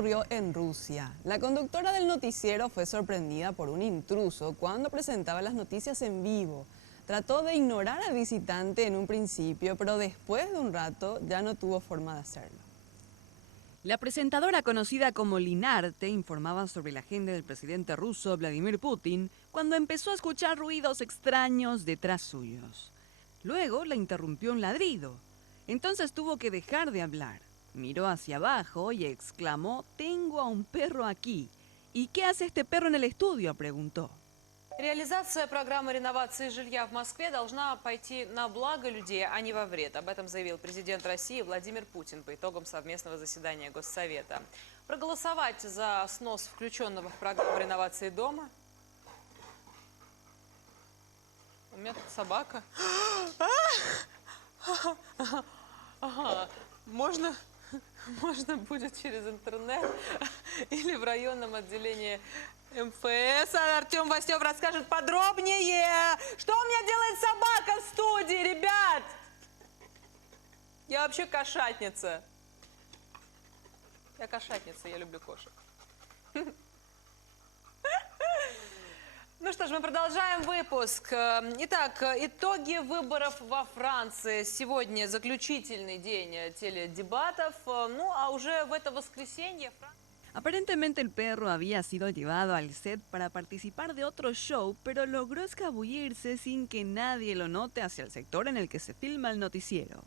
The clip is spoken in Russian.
ocurrió en Rusia. La conductora del noticiero fue sorprendida por un intruso cuando presentaba las noticias en vivo. Trató de ignorar al visitante en un principio, pero después de un rato ya no tuvo forma de hacerlo. La presentadora conocida como Linarte informaba sobre la agenda del presidente ruso Vladimir Putin cuando empezó a escuchar ruidos extraños detrás suyos. Luego la interrumpió un ladrido. Entonces tuvo que dejar de hablar. Miró hacia abajo y exclamó: «Tengo a un perro aquí». «¿Y qué hace este perro en el estudio?», preguntó. Реализация программы реновации жилья в Москве должна пойти на благо людей, а не во вред. Об этом заявил президент России Владимир Путин по итогам совместного заседания Госсовета. Проголосовать за снос включенного в программу реновации дома. У меня тут собака. Ага. Можно будет через интернет или в районном отделении МФС. Артем Васнев расскажет подробнее. Что у меня делает собака в студии, ребят? Я вообще кошатница. Я люблю кошек. Ну что ж, мы продолжаем выпуск. Итак, итоги выборов во Франции. Сегодня заключительный день теледебатов. Ну, а уже в это воскресенье... Aparentemente el perro había sido llevado al set para participar de otro show, pero logró escabullirse sin que nadie lo note hacia el sector en el que se filma el noticiero.